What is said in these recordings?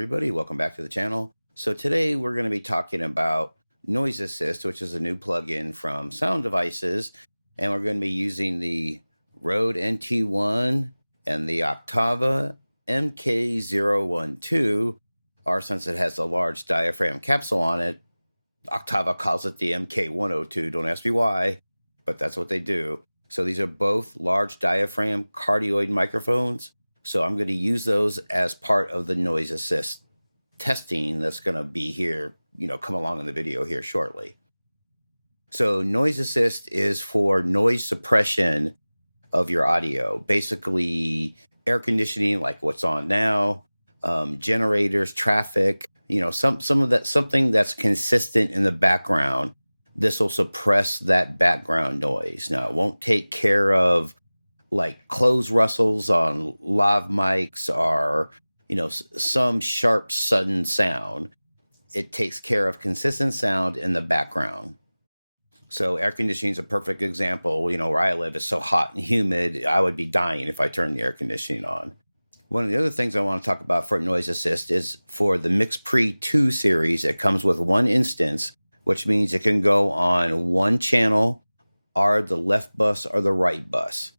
everybody, welcome back to the channel. So today we're going to be talking about NoiseAssist, which is a new plugin from Sound Devices, and we're going to be using the Rode NT1 and the Octava MK012, or since it has a large diaphragm capsule on it, Octava calls it the MK102. Don't ask me why, but that's what they do. So these are both large diaphragm cardioid microphones. So I'm going to use those as part of the NoiseAssist testing that's going to be here, come along in the video here shortly. So NoiseAssist is for noise suppression of your audio, basically air conditioning like what's on now, generators, traffic, some of that, something that's consistent in the background. This will suppress that background noise. Now, it won't take care of like close rustles on lav mics or, some sharp, sudden sound. It takes care of consistent sound in the background. So air conditioning is a perfect example. Where I live, it's so hot and humid, I would be dying if I turned the air conditioning on. One of the other things I want to talk about for NoiseAssist is for the MixPre II series, it comes with one instance, which means it can go on one channel or the left bus or the right bus.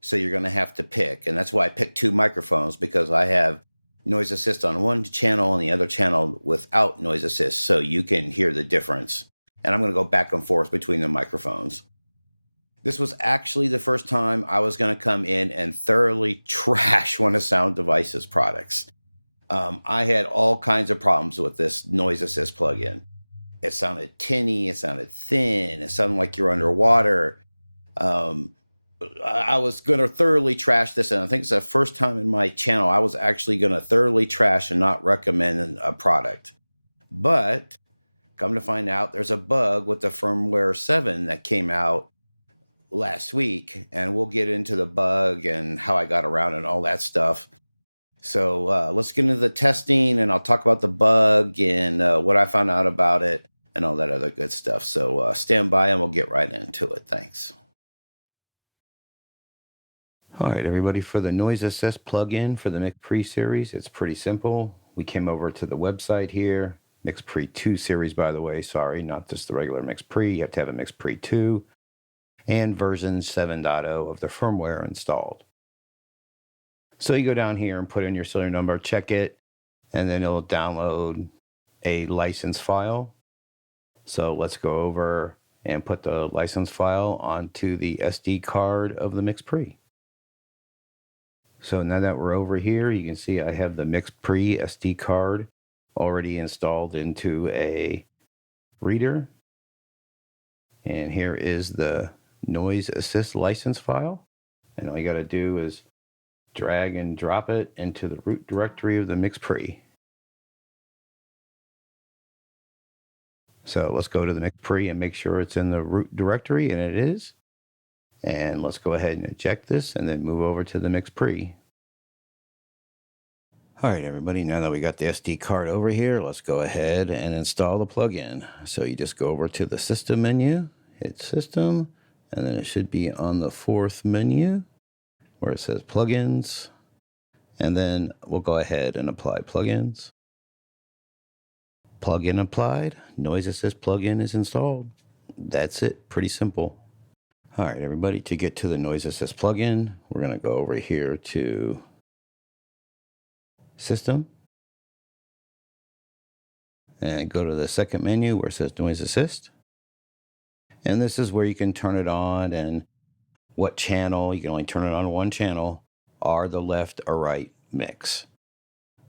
So you're going to have to pick. And that's why I picked two microphones, because I have NoiseAssist on one channel and the other channel without NoiseAssist, so you can hear the difference. And I'm going to go back and forth between the microphones. This was actually the first time I was going to come in and thoroughly trash one of Sound Devices products. I had all kinds of problems with this NoiseAssist plugin. It sounded tinny, it sounded thin, it sounded like you're underwater. I was going to thoroughly trash this, and I think it's the first time in my channel I was actually going to thoroughly trash and not recommend a product. But come to find out, there's a bug with the firmware 7 that came out last week, and we'll get into the bug and how I got around and all that stuff. So let's get into the testing, and I'll talk about the bug and what I found out about it and all that other good stuff. So stand by and we'll get right into it. Thanks. All right, everybody, for the NoiseAssist plugin for the MixPre series, it's pretty simple. We came over to the website here, MixPre II series, by the way, sorry, not just the regular MixPre. You have to have a MixPre II and version 7.0 of the firmware installed. So you go down here and put in your serial number, check it, and then it'll download a license file. So let's go over and put the license file onto the SD card of the MixPre. So now that we're over here, you can see I have the MixPre SD card already installed into a reader. And here is the NoiseAssist license file. And all you got to do is drag and drop it into the root directory of the MixPre. So let's go to the MixPre and make sure it's in the root directory, and it is. And let's go ahead and eject this and then move over to the MixPre. All right, everybody, now that we got the SD card over here, let's go ahead and install the plugin. So you just go over to the System menu, hit System, and then it should be on the fourth menu where it says Plugins. And then we'll go ahead and apply plugins. Plugin applied, NoiseAssist plugin is installed. That's it, pretty simple. All right, everybody, to get to the NoiseAssist plugin, we're going to go over here to System and go to the second menu where it says NoiseAssist. And this is where you can turn it on and what channel. You can only turn it on one channel, or the left or right mix.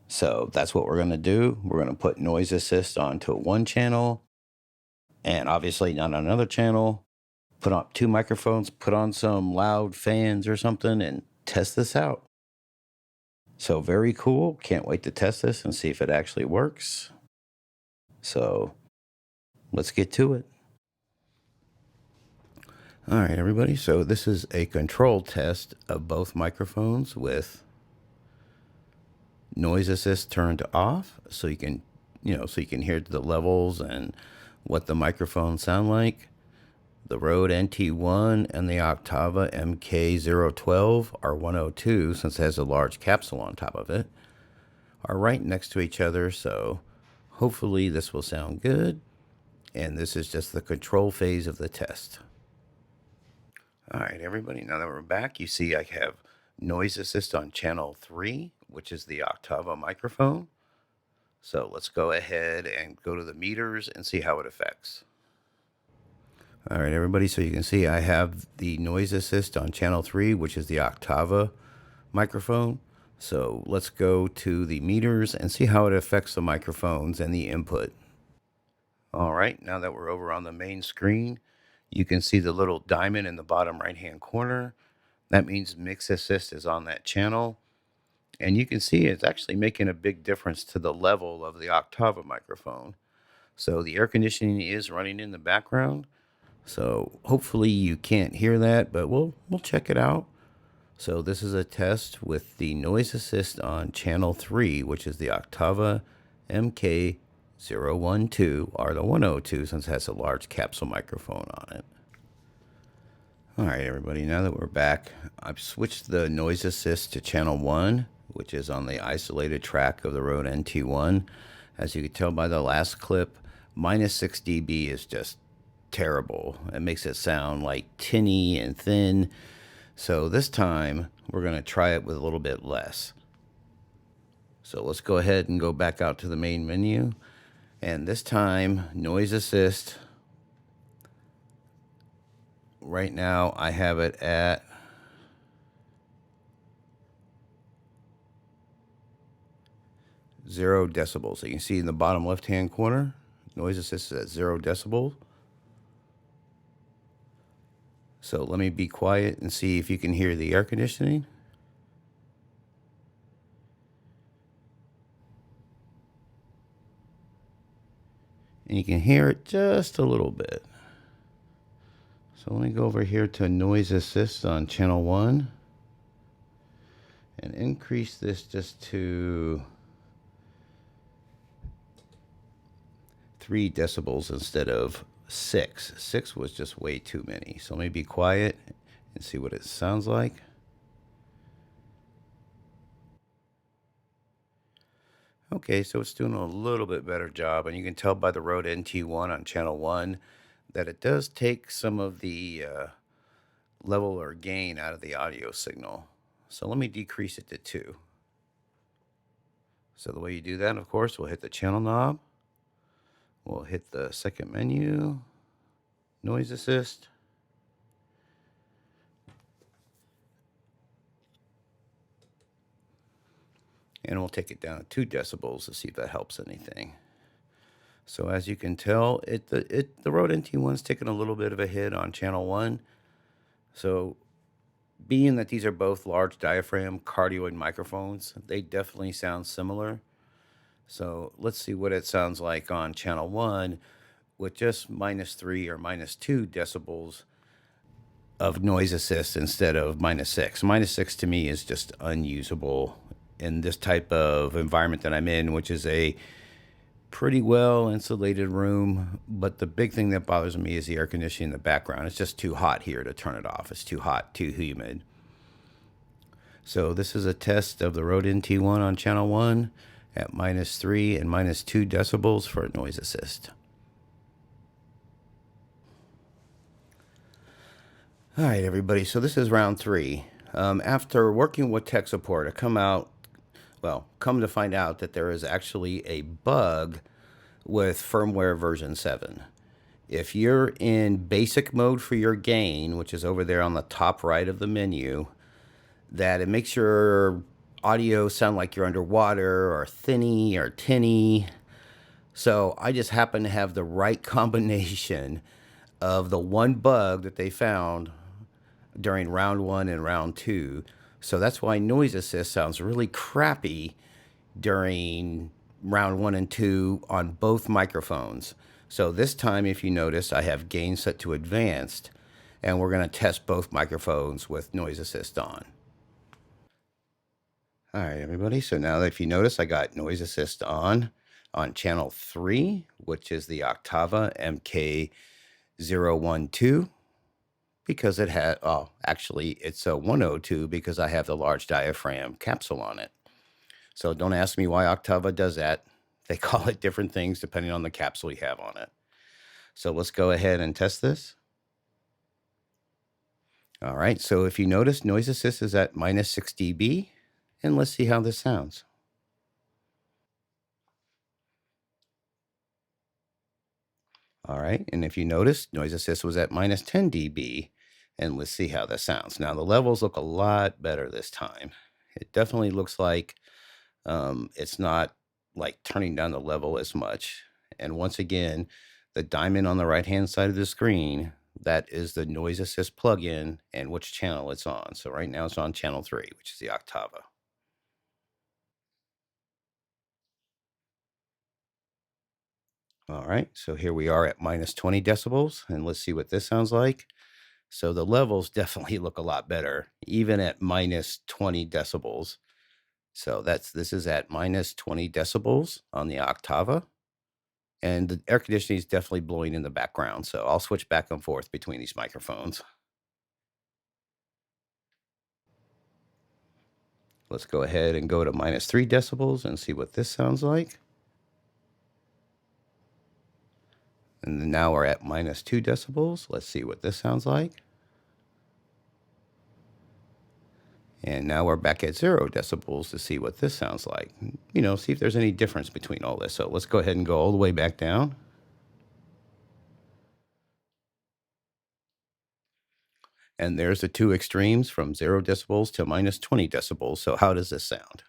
So that's what we're going to do. We're going to put NoiseAssist onto one channel and obviously not on another channel. Put on two microphones, put on some loud fans or something, and test this out. So very cool. Can't wait to test this and see if it actually works. So let's get to it. All right, everybody. So this is a control test of both microphones with NoiseAssist turned off, so you can, hear the levels and what the microphones sound like. The Rode NT1 and the Octava MK012 are 102, since it has a large capsule on top of it, are right next to each other, so hopefully this will sound good. And this is just the control phase of the test. All right, everybody, now that we're back, you see I have Noise Assist on channel 3, which is the Octava microphone. So let's go ahead and go to the meters and see how it affects. All right, everybody, so you can see I have the Noise Assist on channel 3, which is the Octava microphone. So let's go to the meters and see how it affects the microphones and the input. All right, now that we're over on the main screen, you can see the little diamond in the bottom right-hand corner. That means Mix Assist is on that channel. And you can see it's actually making a big difference to the level of the Octava microphone. So the air conditioning is running in the background. So hopefully you can't hear that, but we'll check it out. So this is a test with the Noise Assist on channel 3, which is the Octava MK012 or the 102 since it has a large capsule microphone on it. All right, everybody, now that we're back, I've switched the Noise Assist to channel 1, which is on the isolated track of the Rode NT1. As you can tell by the last clip, minus 6 dB is just terrible. It makes it sound like tinny and thin. So this time, we're going to try it with a little bit less. So let's go ahead and go back out to the main menu. And this time, Noise Assist. Right now, I have it at 0 decibels. So you can see in the bottom left-hand corner, Noise Assist is at 0 decibels. So let me be quiet and see if you can hear the air conditioning. And you can hear it just a little bit. So let me go over here to Noise Assist on channel 1 and increase this just to 3 decibels instead of 6. 6 was just way too many. So let me be quiet and see what it sounds like. Okay, so it's doing a little bit better job, and you can tell by the Rode NT1 on channel 1 that it does take some of the level or gain out of the audio signal. So let me decrease it to 2. So the way you do that, of course, we'll hit the channel knob. We'll hit the second menu, Noise Assist. And we'll take it down to 2 decibels to see if that helps anything. So as you can tell, the Rode NT1's taking a little bit of a hit on channel 1. So being that these are both large diaphragm cardioid microphones, they definitely sound similar. So let's see what it sounds like on channel 1 with just -3 or -2 decibels of Noise Assist instead of -6. -6 to me is just unusable in this type of environment that I'm in, which is a pretty well insulated room. But the big thing that bothers me is the air conditioning in the background. It's just too hot here to turn it off. It's too hot, too humid. So this is a test of the Rode NT1 on channel 1 at -3 and -2 decibels for Noise Assist. All right, everybody. So this is round 3. After working with tech support, I come to find out that there is actually a bug with firmware version 7. If you're in basic mode for your gain, which is over there on the top right of the menu, that it makes your audio sound like you're underwater or thinny or tinny. So I just happen to have the right combination of the one bug that they found during round 1 and round 2. So that's why Noise Assist sounds really crappy during round 1 and 2 on both microphones. So this time, if you notice, I have gain set to advanced, and we're going to test both microphones with Noise Assist on. All right, everybody. So now if you notice, I got Noise Assist on channel 3, which is the Octava MK012. Because it had, actually, it's a 102 because I have the large diaphragm capsule on it. So don't ask me why Octava does that. They call it different things depending on the capsule you have on it. So let's go ahead and test this. All right, so if you notice, Noise Assist is at minus 6 dB, and let's see how this sounds. All right, and if you notice, Noise Assist was at minus 10 dB, and let's see how that sounds. Now, the levels look a lot better this time. It definitely looks like it's not like turning down the level as much. And once again, the diamond on the right-hand side of the screen, that is the Noise Assist plugin and which channel it's on. So right now it's on channel 3, which is the Octava. All right, so here we are at minus 20 decibels, and let's see what this sounds like. So the levels definitely look a lot better, even at minus 20 decibels. So this is at minus 20 decibels on the Octava. And the air conditioning is definitely blowing in the background. So I'll switch back and forth between these microphones. Let's go ahead and go to minus 3 decibels and see what this sounds like. And then now we're at minus 2 decibels. Let's see what this sounds like. And now we're back at 0 decibels to see what this sounds like. See if there's any difference between all this. So let's go ahead and go all the way back down. And there's the two extremes from 0 decibels to minus 20 decibels. So how does this sound?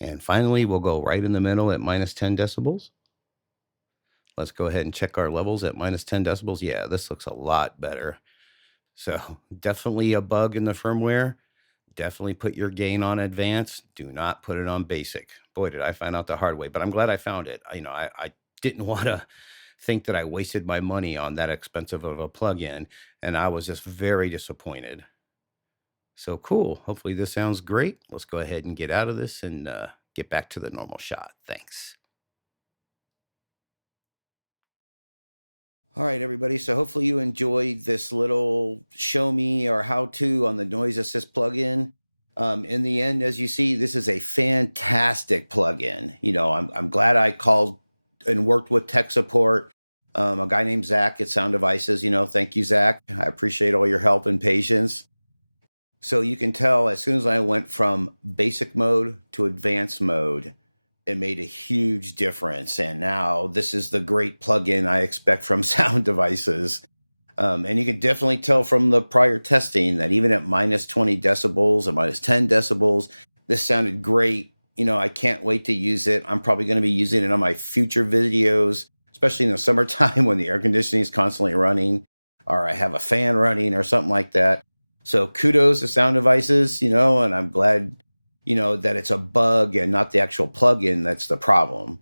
And finally, we'll go right in the middle at minus 10 decibels. Let's go ahead and check our levels at minus 10 decibels. Yeah, this looks a lot better. So definitely a bug in the firmware. Definitely put your gain on advanced. Do not put it on basic. Boy, did I find out the hard way, but I'm glad I found it. I didn't want to think that I wasted my money on that expensive of a plugin, and I was just very disappointed. So cool. Hopefully this sounds great. Let's go ahead and get out of this and get back to the normal shot. Thanks. All right, everybody. So hopefully you enjoyed this little show me or how to on the Noise Assist plugin. In the end, as you see, this is a fantastic plugin. I'm glad I called and worked with tech support. A guy named Zach at Sound Devices. Thank you, Zach. I appreciate all your help and patience. So you can tell as soon as I went from basic mode to advanced mode, it made a huge difference. And now this is the great plugin I expect from Sound Devices. And you can definitely tell from the prior testing that even at minus 20 decibels or minus 10 decibels, this sounded great. I can't wait to use it. I'm probably going to be using it on my future videos, especially in the summertime when the air conditioning is constantly running or I have a fan running or something like that. So kudos to Sound Devices, and I'm glad, that it's a bug and not the actual plugin that's the problem.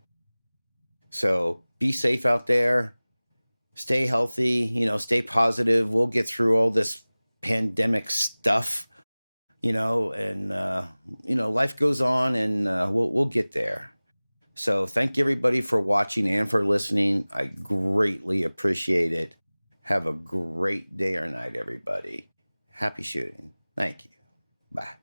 So be safe out there, stay healthy, stay positive. We'll get through all this pandemic stuff, and life goes on, and we'll get there. So thank you everybody for watching and for listening. I greatly appreciate it. Have a great day or night, everybody. Happy shooting. Thank you. Bye.